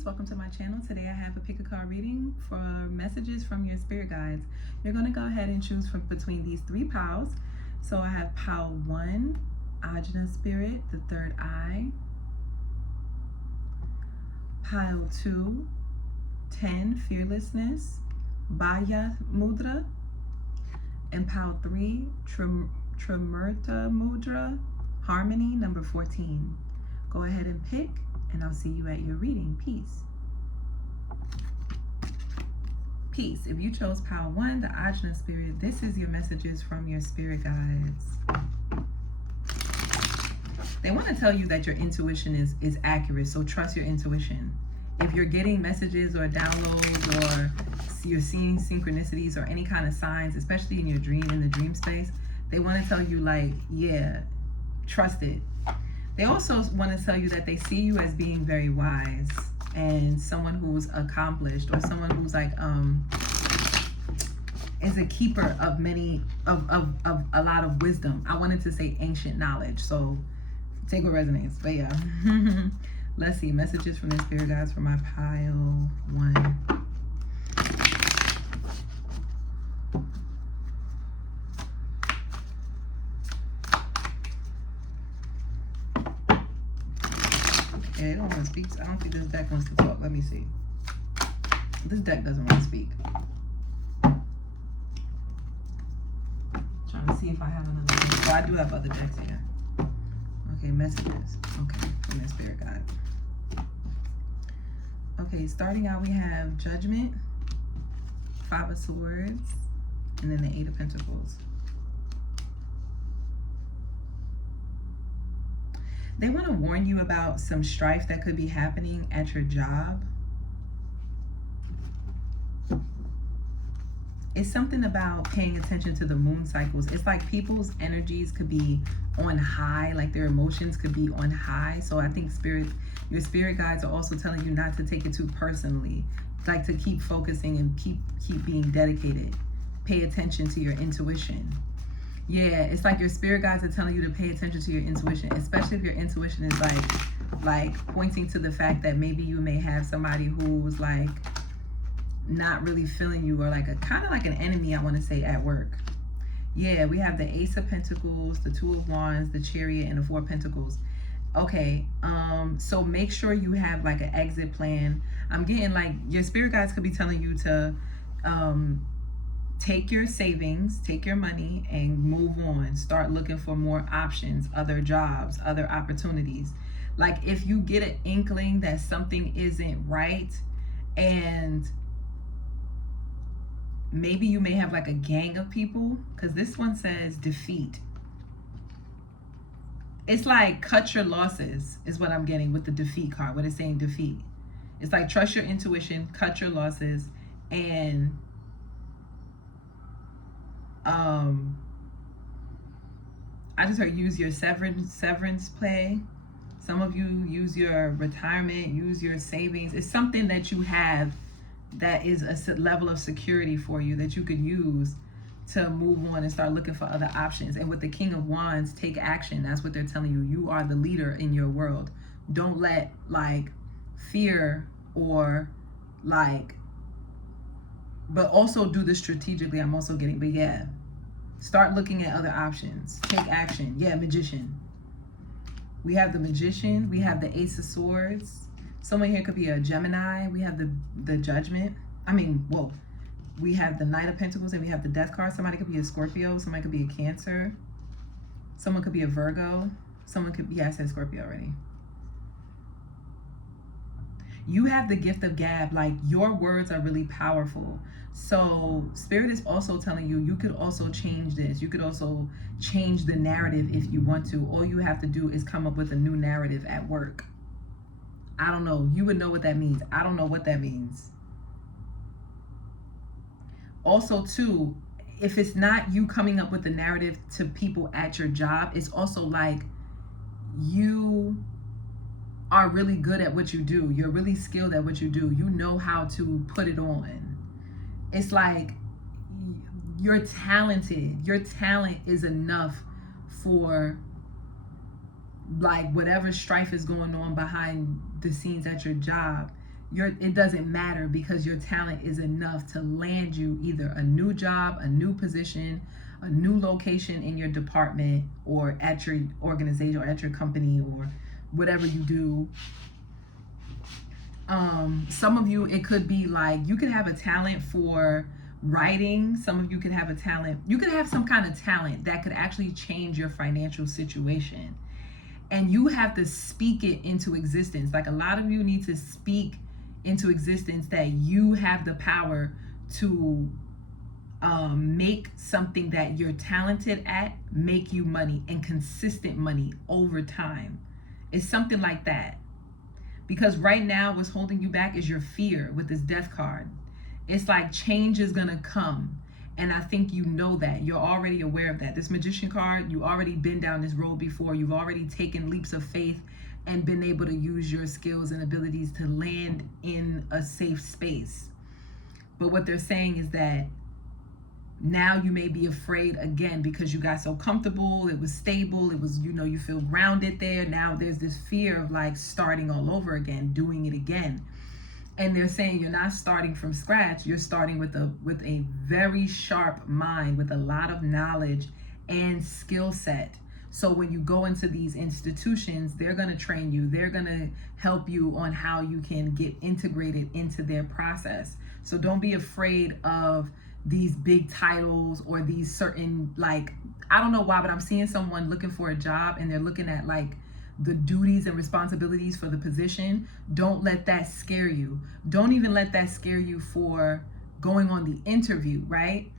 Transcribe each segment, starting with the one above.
peace. Welcome to my channel. Today I have a Pickacard reading for messages from your spirit guides. You're going to go ahead and choose from between these three piles. So I have pile 1, Ajna Spirit, the third eye. Pile 2, 10, Fearlessness, Bhaya Mudra. And pile 3, Trimurta Mudra, Harmony, number 14. Go ahead and pick, and I'll see you at your reading. Peace. Peace. If you chose pile 1, the Ajna Spirit, this is your messages from your spirit guides. They want to tell you that your intuition is accurate, so trust your intuition. If you're getting messages or downloads, or you're seeing synchronicities or any kind of signs, especially in your dream, in the dream space, they want to tell you, like, yeah, trust it. They also want to tell you that they see you as being very wise and someone who's accomplished, or someone who's like is a keeper of many of a lot of wisdom. I wanted to say ancient knowledge, so take what resonates. But yeah. Let's see, messages from the spirit guides for my pile 1. Yeah, they don't want to speak. I don't think this deck wants to talk. Let me see. This deck doesn't want to speak. Trying to see if I have another one. Oh, I do have other decks here. Okay, messages. Okay, from the spirit guide. Okay, starting out we have Judgment, 5 of Swords, and then the 8 of Pentacles. They want to warn you about some strife that could be happening at your job. It's something about paying attention to the moon cycles. It's like people's energies could be on high, like their emotions could be on high. So I think your spirit guides are also telling you not to take it too personally, like to keep focusing and keep being dedicated. Pay attention to your intuition. Yeah, it's like your spirit guides are telling you to pay attention to your intuition, especially if your intuition is like pointing to the fact that maybe you may have somebody who's like not really feeling you, or like a kind of like an enemy, I want to say, at work. Yeah, we have the Ace of Pentacles, the 2 of Wands, the Chariot, and the 4 of Pentacles. Okay, so make sure you have like an exit plan. I'm getting like your spirit guides could be telling you to take your savings, take your money, and move on. Start looking for more options, other jobs, other opportunities. Like if you get an inkling that something isn't right, and maybe you may have like a gang of people, because this one says defeat. It's like cut your losses is what I'm getting with the defeat card, what it's saying, defeat. It's like trust your intuition, cut your losses, and I just heard use your severance pay. Some of you use your retirement, use your savings. It's something that you have that is a level of security for you that you could use to move on and start looking for other options. And with the King of Wands, take action. That's what they're telling you. You are the leader in your world. Don't let like fear or like, but also do this strategically. I'm also getting, but yeah, start looking at other options. Take action. Yeah, Magician. We have the Magician. We have the Ace of Swords. Someone here could be a Gemini. We have the Judgment. We have the Knight of Pentacles, and we have the Death card. Somebody could be a Scorpio. Somebody could be a Cancer. Someone could be a Virgo. Someone could be, yeah, I said Scorpio already. You have the gift of gab. Like your words are really powerful. So Spirit is also telling you, you could also change this. You could also change the narrative if you want to. All you have to do is come up with a new narrative at work. I don't know. You would know what that means. I don't know what that means. Also, too, if it's not you coming up with the narrative to people at your job, it's also like you are really good at what you do. You're really skilled at what you do. You know how to put it on. It's like you're talented. Your talent is enough for like whatever strife is going on behind the scenes at your job. it doesn't matter, because your talent is enough to land you either a new job, a new position, a new location in your department, or at your organization, or at your company, or whatever you do. Some of you, it could be like you could have a talent for writing. Some of you could have a talent, you could have some kind of talent that could actually change your financial situation, and you have to speak it into existence. Like, a lot of you need to speak into existence that you have the power to make something that you're talented at make you money, and consistent money over time. It's something like that. Because right now, what's holding you back is your fear with this death card. It's like change is gonna come. And I think you know that. You're already aware of that. This Magician card, you already been down this road before. You've already taken leaps of faith and been able to use your skills and abilities to land in a safe space. But what they're saying is that now you may be afraid again, because you got so comfortable, it was stable, it was, you feel grounded there. Now there's this fear of like starting all over again, doing it again. And they're saying you're not starting from scratch, you're starting with a very sharp mind, with a lot of knowledge and skill set. So when you go into these institutions, they're going to train you, they're going to help you on how you can get integrated into their process. So don't be afraid of these big titles or these certain, like, I don't know why, but I'm seeing someone looking for a job and they're looking at like the duties and responsibilities for the position. Don't let that scare you. Don't even let that scare you for going on the interview, right?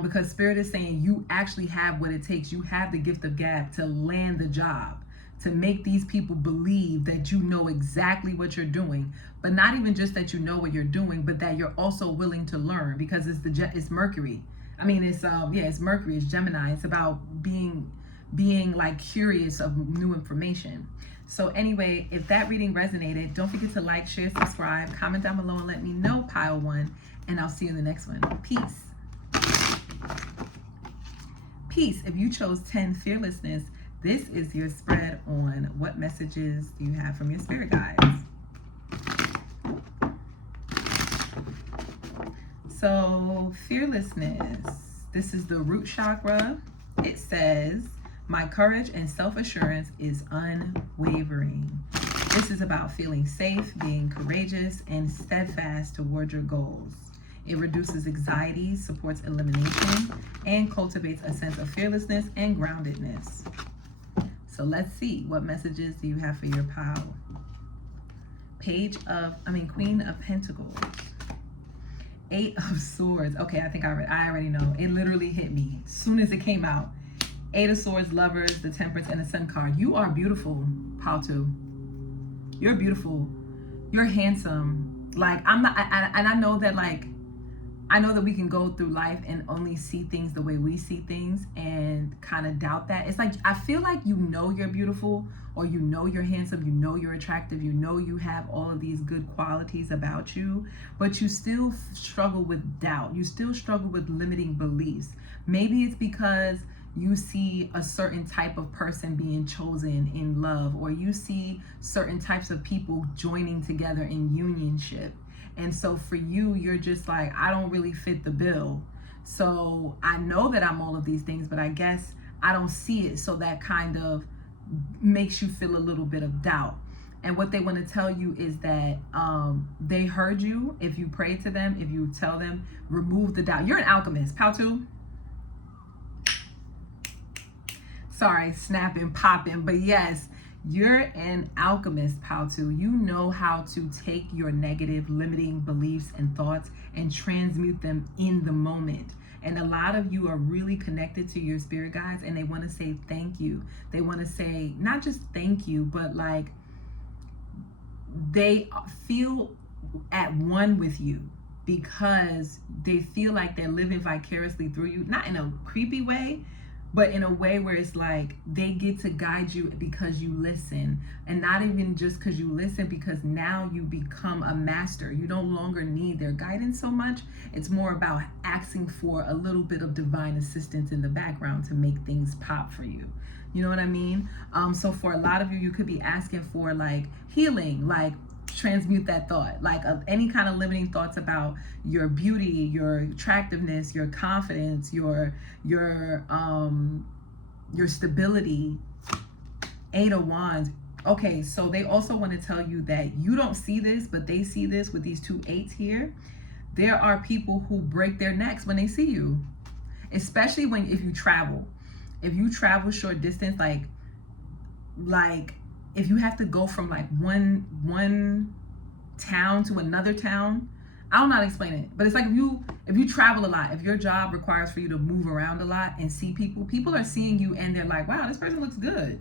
Because Spirit is saying you actually have what it takes. You have the gift of gab to land the job, to make these people believe that you know exactly what you're doing. But not even just that you know what you're doing, but that you're also willing to learn, because it's Mercury. I mean, it's Mercury, it's Gemini. It's about being like curious of new information. So anyway, if that reading resonated, don't forget to like, share, subscribe, comment down below and let me know, pile one, and I'll see you in the next one. Peace. Peace. If you chose 10 fearlessness, this is your spread on what messages do you have from your spirit guides. So fearlessness, this is the root chakra. It says, my courage and self-assurance is unwavering. This is about feeling safe, being courageous, and steadfast toward your goals. It reduces anxiety, supports elimination, and cultivates a sense of fearlessness and groundedness. So let's see, what messages do you have for your pile? Queen of Pentacles. 8 of Swords. Okay, I think I already know. It literally hit me as soon as it came out. 8 of Swords, Lovers, the Temperance, and the Sun card. You are beautiful, Pautu. You're beautiful. You're handsome. Like, I'm not, and I know that, like, I know that we can go through life and only see things the way we see things and kind of doubt that. It's like, I feel like you know you're beautiful, or you know you're handsome, you know you're attractive, you know you have all of these good qualities about you, but you still struggle with doubt. You still struggle with limiting beliefs. Maybe it's because you see a certain type of person being chosen in love, or you see certain types of people joining together in unionship. And so for you, you're just like, I don't really fit the bill. So I know that I'm all of these things, but I guess I don't see it. So that kind of makes you feel a little bit of doubt. And what they want to tell you is that they heard you. If you pray to them, if you tell them, remove the doubt. You're an alchemist, Pautu. Sorry, snapping, popping, but yes, you're an alchemist, Pautu. You know how to take your negative, limiting beliefs and thoughts and transmute them in the moment. And a lot of you are really connected to your spirit guides, and they want to say thank you. They want to say not just thank you, but like they feel at one with you, because they feel like they're living vicariously through you, not in a creepy way, but in a way where it's like they get to guide you because you listen. And not even just because you listen, because now you become a master. You no longer need their guidance so much. It's more about asking for a little bit of divine assistance in the background to make things pop for you. You know what I mean? So for a lot of you, you could be asking for like healing, like transmute that thought, like any kind of limiting thoughts about your beauty, your attractiveness, your confidence, your stability. 8 of Wands. Okay, so they also want to tell you that you don't see this, but they see this with these 2 8s here. There are people who break their necks when they see you, especially if you travel. If you travel short distance, like if you have to go from like one town to another town, I don't know how to explain it, but it's like if you travel a lot, if your job requires for you to move around a lot and see people are seeing you and they're like, wow, this person looks good.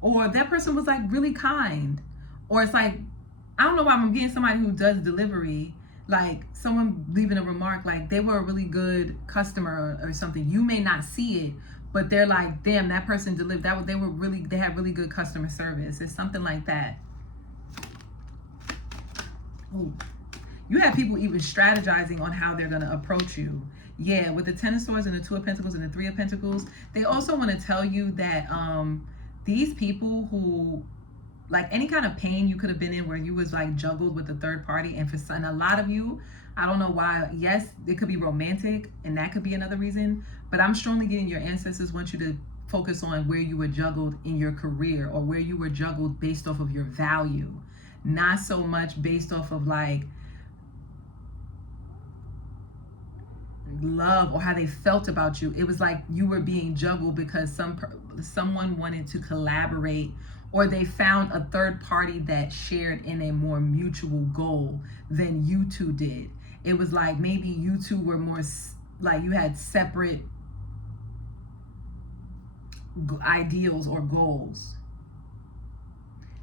Or that person was like really kind. Or it's like, I don't know why I'm getting somebody who does delivery, like someone leaving a remark like they were a really good customer or something. You may not see it, but they're like, damn, that person delivered that. They had really good customer service. It's something like that. Ooh. You have people even strategizing on how they're gonna approach you. Yeah, with the 10 of Swords and the 2 of Pentacles and the 3 of Pentacles, they also want to tell you that these people who, like any kind of pain you could have been in where you was like juggled with a third party, and a lot of you, I don't know why, yes, it could be romantic and that could be another reason, but I'm strongly getting your ancestors want you to focus on where you were juggled in your career or where you were juggled based off of your value, not so much based off of like love or how they felt about you. It was like you were being juggled because someone wanted to collaborate, or they found a third party that shared in a more mutual goal than you two did. It was like maybe you two were more like you had separate ideals or goals.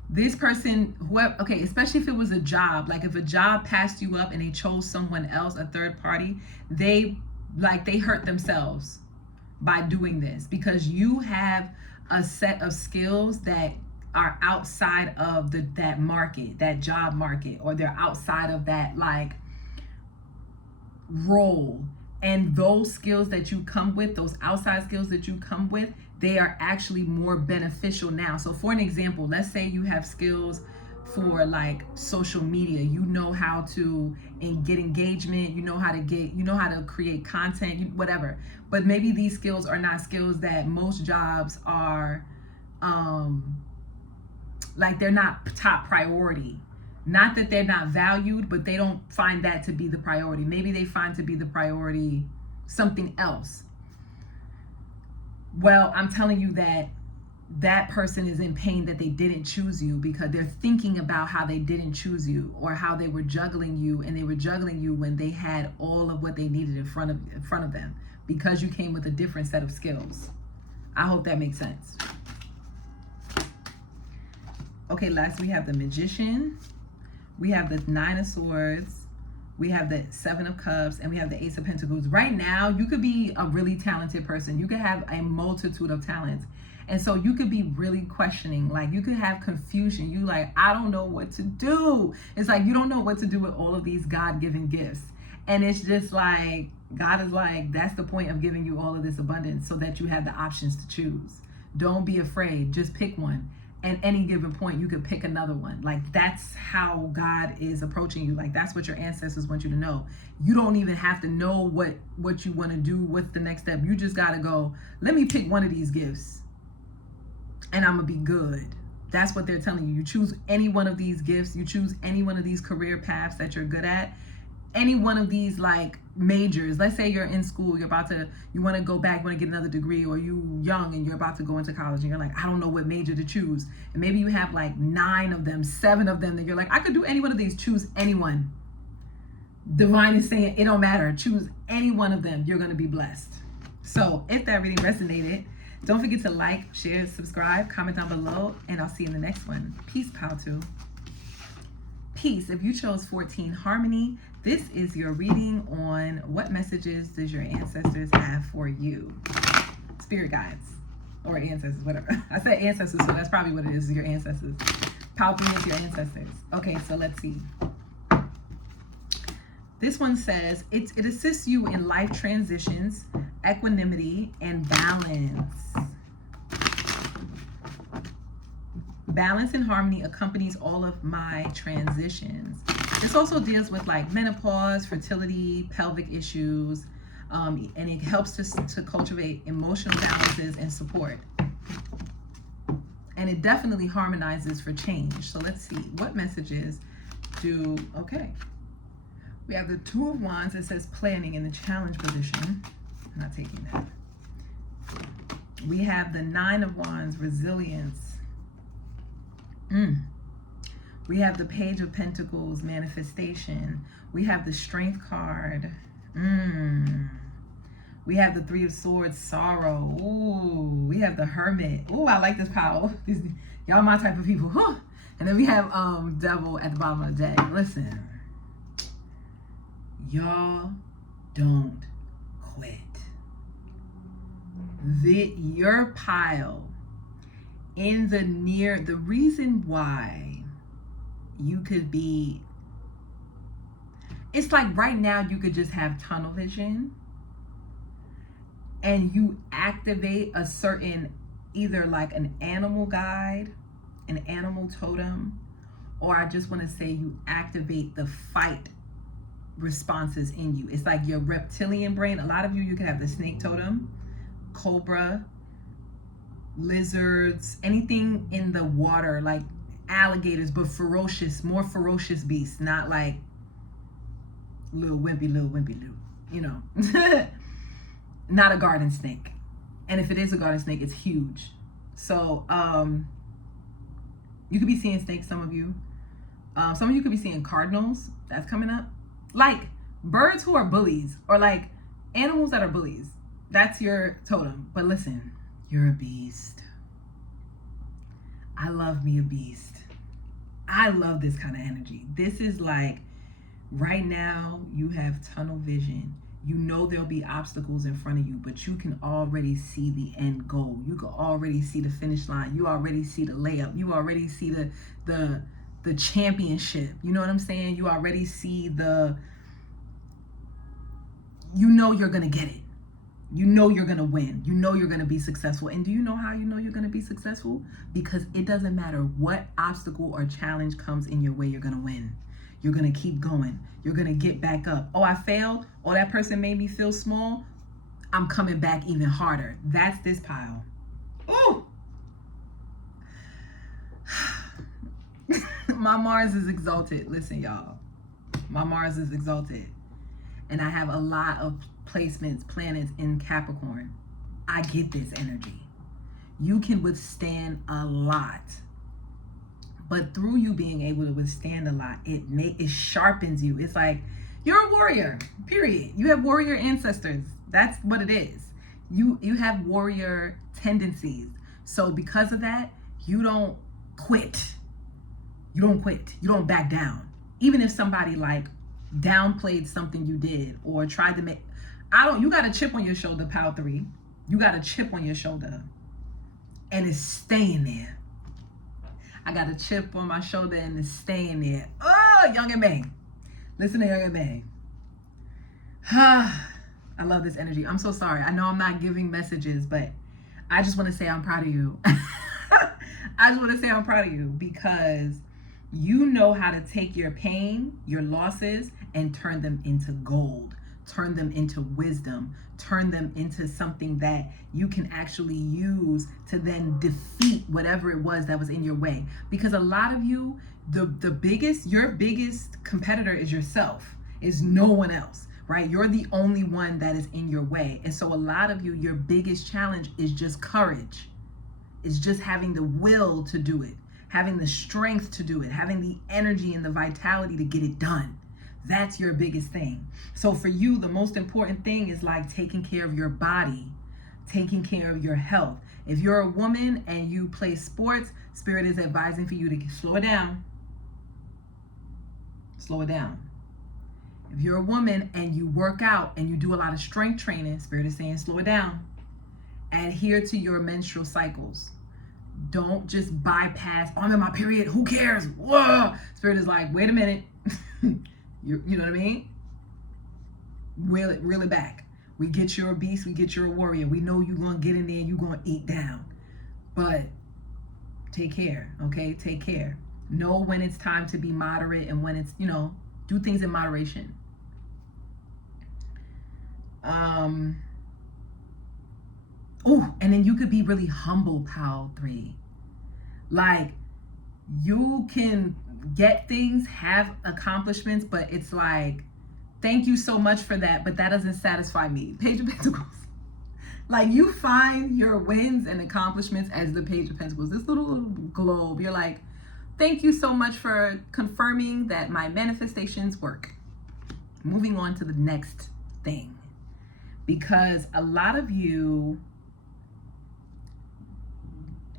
This person, whoever, okay, especially if it was a job, like if a job passed you up and they chose someone else, a third party, they hurt themselves by doing this, because you have a set of skills that are outside of that market, that job market, or they're outside of that like role. And those skills that you come with, those outside skills that you come with, they are actually more beneficial now. So for an example, let's say you have skills for like social media, you know how to get engagement, you know how to create content, whatever. But maybe these skills are not skills that most jobs are, like they're not top priority. Not that they're not valued, but they don't find that to be the priority. Maybe they find to be the priority something else. Well, I'm telling you that person is in pain that they didn't choose you, because they're thinking about how they didn't choose you, or how they were juggling you, and they were juggling you when they had all of what they needed in front of them, because you came with a different set of skills. I hope that makes sense. Okay, last we have the Magician. We have the 9 of Swords, we have the 7 of Cups, and we have the Ace of Pentacles. Right now, you could be a really talented person. You could have a multitude of talents. And so you could be really questioning, like you could have confusion. You like, I don't know what to do. It's like, you don't know what to do with all of these God-given gifts. And it's just like, God is like, that's the point of giving you all of this abundance, so that you have the options to choose. Don't be afraid, just pick one. At any given point, you could pick another one. Like that's how God is approaching you. Like that's what your ancestors want you to know. You don't even have to know what you want to do. What's the next step? You just got to go, let me pick one of these gifts and I'm going to be good. That's what they're telling you. You choose any one of these gifts. You choose any one of these career paths that you're good at. Any one of these like majors. Let's say you're in school, you want to go back, you want to get another degree, or you young and you're about to go into college and you're like, I don't know what major to choose. And maybe you have like 9 of them, 7 of them that you're like, I could do any one of these. Choose anyone. Divine is saying it don't matter. Choose any one of them. You're going to be blessed. So if that reading resonated, don't forget to like, share, subscribe, comment down below, and I'll see you in the next one. Peace, pal, too. Peace. If you chose 14 Harmony, this is your reading on what messages does your ancestors have for you. Spirit guides or ancestors, whatever. I said ancestors, so that's probably what it is, your ancestors. Palping is your ancestors. Okay, so let's see. This one says, it assists you in life transitions, equanimity, and balance. balance and harmony accompanies all of my transitions. This also deals with like menopause, fertility, pelvic issues, and it helps to cultivate emotional balances and support. And it definitely harmonizes for change. So let's see, what messages do, okay. We have the Two of Wands. It says planning in the challenge position. I'm not taking that. We have the Nine of Wands, resilience. We have the Page of Pentacles, manifestation. We have the Strength card. We have the Three of Swords, sorrow. Ooh, we have the Hermit. Ooh, I like this pile. Y'all my type of people. Huh. And then we have Devil at the bottom of the deck. Listen, y'all don't quit. Your pile in the the reason why you could be, it's like right now you could just have tunnel vision and you activate a certain, either like an animal guide, an animal totem, or I just want to say you activate the fight responses in you. It's like your reptilian brain. A lot of you could have the snake totem, cobra, lizards, anything in the water, like alligators, but ferocious, more ferocious beasts, not like little wimpy, you know. Not a garden snake. And if it is a garden snake, it's huge. So you could be seeing snakes, some of you. Some of you could be seeing cardinals. That's coming up. Like birds who are bullies, or like animals that are bullies. That's your totem. But listen, you're a beast. I love me a beast. I love this kind of energy. This is like, right now you have tunnel vision. You know there'll be obstacles in front of you, but you can already see the end goal. You can already see the finish line. You already see the layup. You already see the championship. You know what I'm saying? You already see you know you're gonna get it. You know you're gonna win. You know you're gonna be successful. And do you know how you know you're gonna be successful? Because it doesn't matter what obstacle or challenge comes in your way, you're gonna win. You're gonna keep going. You're gonna get back up. Oh, I failed. Oh, that person made me feel small. I'm coming back even harder. That's this pile. Ooh. My Mars is exalted. Listen, y'all. My Mars is exalted. And I have a lot of placements, planets in Capricorn. I get this energy. You can withstand a lot. But through you being able to withstand a lot, it sharpens you. It's like, you're a warrior, period. You have warrior ancestors. That's what it is. You have warrior tendencies. So because of that, you don't quit. You don't quit. You don't back down. Even if somebody like downplayed something you did or tried to make, you got a chip on your shoulder, Pile 3. You got a chip on your shoulder. And it's staying there. I got a chip on my shoulder and it's staying there. Oh, Young and May. Listen to Young and May. I love this energy. I'm so sorry. I know I'm not giving messages, but I just want to say I'm proud of you. I just want to say I'm proud of you because you know how to take your pain, your losses, and turn them into gold. Turn them into wisdom. Turn them into something that you can actually use to then defeat whatever it was that was in your way. Because a lot of you, your biggest competitor is yourself, is no one else, right? You're the only one that is in your way. And so a lot of you, your biggest challenge is just courage. It's just having the will to do it, having the strength to do it, having the energy and the vitality to get it done. That's your biggest thing. So for you, the most important thing is like taking care of your body, taking care of your health. If you're a woman and you play sports, Spirit is advising for you to slow it down. Slow it down. If you're a woman and you work out and you do a lot of strength training, Spirit is saying slow it down. Adhere to your menstrual cycles. Don't just bypass, I'm in my period, who cares? Whoa. Spirit is like, wait a minute. You know what I mean? Reel it back. We get you a beast, we get you a warrior. We know you're going to get in there and you're going to eat down. But take care, okay? Take care. Know when it's time to be moderate and when it's, do things in moderation. And then you could be really humble, pal 3. Like, you can get things, have accomplishments, but it's like, thank you so much for that, but that doesn't satisfy me. Page of Pentacles. Like, you find your wins and accomplishments as the Page of Pentacles. This little globe, you're like, thank you so much for confirming that my manifestations work. Moving on to the next thing. Because a lot of you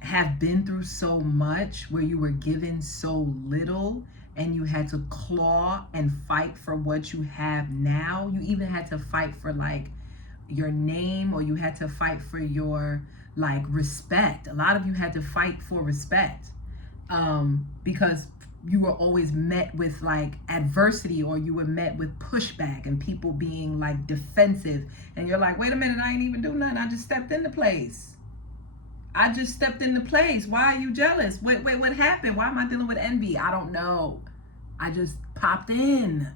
have been through so much where you were given so little and you had to claw and fight for what you have now. You even had to fight for like your name, or you had to fight for your like respect. A lot of you had to fight for respect because you were always met with like adversity, or you were met with pushback and people being like defensive, and you're like, wait a minute, I ain't even do nothing, I just stepped into place. Why are you jealous? Wait, what happened? Why am I dealing with envy? I don't know. I just popped in.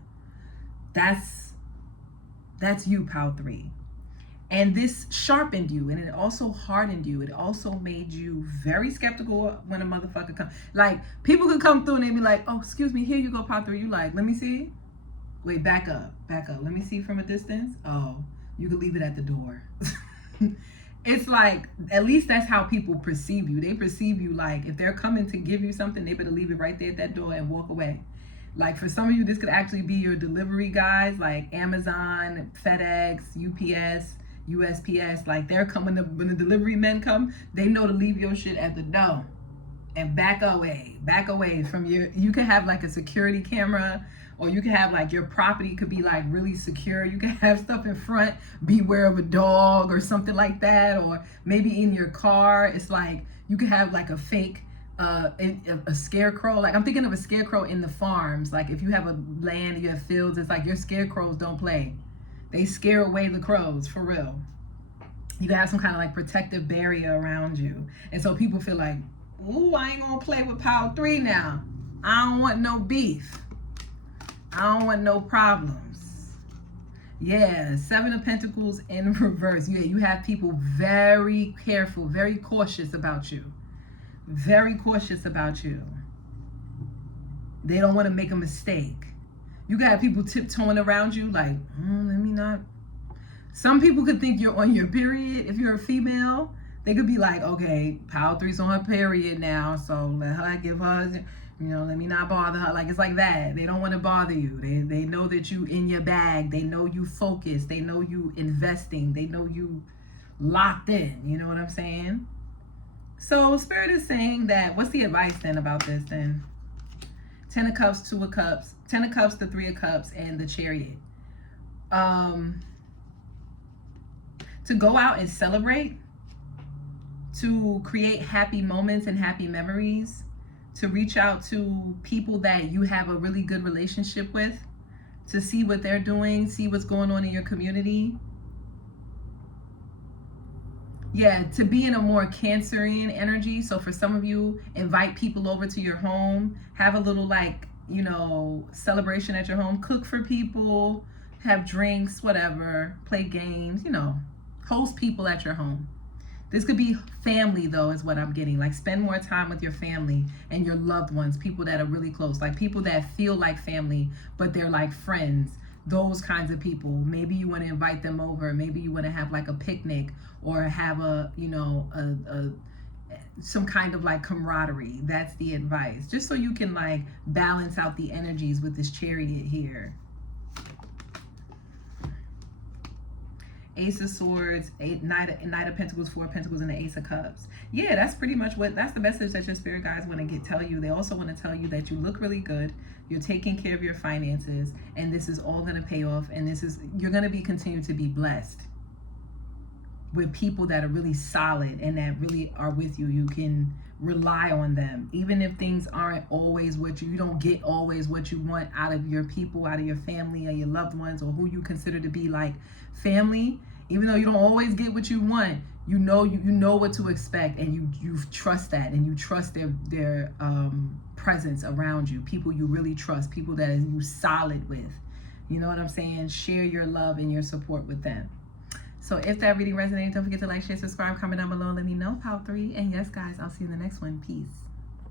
That's you, pal 3. And this sharpened you, and it also hardened you. It also made you very skeptical when a motherfucker comes. Like, people could come through and they be like, oh, excuse me, here you go, pal 3. You like, let me see. Wait, back up. Let me see from a distance. Oh, you could leave it at the door. It's like, at least that's how people perceive you. They perceive you like, if they're coming to give you something, they better leave it right there at that door and walk away. Like, for some of you, this could actually be your delivery guys, like Amazon, FedEx, UPS, USPS. Like, they're coming to, when the delivery men come, they know to leave your shit at the door and back away from you can have like a security camera, or you can have like your property could be like really secure. You can have stuff in front, beware of a dog or something like that. Or maybe in your car, it's like you can have like a fake a scarecrow. Like, I'm thinking of a scarecrow in the farms. Like, if you have a land, you have fields, it's like your scarecrows don't play. They scare away the crows, for real. You can have some kind of like protective barrier around you. And so people feel like, ooh, I ain't gonna play with pal 3 now. I don't want no beef. I don't want no problems. Yeah, 7 of Pentacles in reverse. Yeah, you have people very careful, very cautious about you. Very cautious about you. They don't want to make a mistake. You got people tiptoeing around you like, let me not. Some people could think you're on your period. If you're a female, they could be like, okay, pal 3's on her period now, so let her give her, let me not bother her. Like, it's like that. They don't want to bother you. They know that you in your bag. They know you focused. They know you investing. They know you locked in. You know what I'm saying? So Spirit is saying that, what's the advice then about this then? 10 of Cups, 2 of Cups, 10 of Cups, the 3 of Cups, and the Chariot. To go out and celebrate, to create happy moments and happy memories, to reach out to people that you have a really good relationship with, to see what they're doing, see what's going on in your community. Yeah, to be in a more Cancerian energy. So for some of you, invite people over to your home, have a little like, celebration at your home, cook for people, have drinks, whatever, play games, host people at your home. This could be family though, is what I'm getting. Like, spend more time with your family and your loved ones, people that are really close, like people that feel like family, but they're like friends. Those kinds of people. Maybe you want to invite them over. Maybe you want to have like a picnic, or have a some kind of like camaraderie. That's the advice. Just so you can like balance out the energies with this Chariot here. Ace of Swords, Knight of Pentacles, 4 of Pentacles, and the Ace of Cups. Yeah, that's pretty much that's the message that your spirit guides want to tell you. They also want to tell you that you look really good, you're taking care of your finances, and this is all going to pay off, and you're going to continue to be blessed. with people that are really solid and that really are with you. You can rely on them. Even if things aren't always what you don't get always what you want out of your people, out of your family or your loved ones, or who you consider to be like family. Even though you don't always get what you want, you know what to expect, and you trust that, and you trust their presence around you. People you really trust, people that you solid with. You know what I'm saying? Share your love and your support with them. So if that reading resonated, don't forget to like, share, subscribe, comment down below, let me know. Pile 3. And yes, guys, I'll see you in the next one. Peace.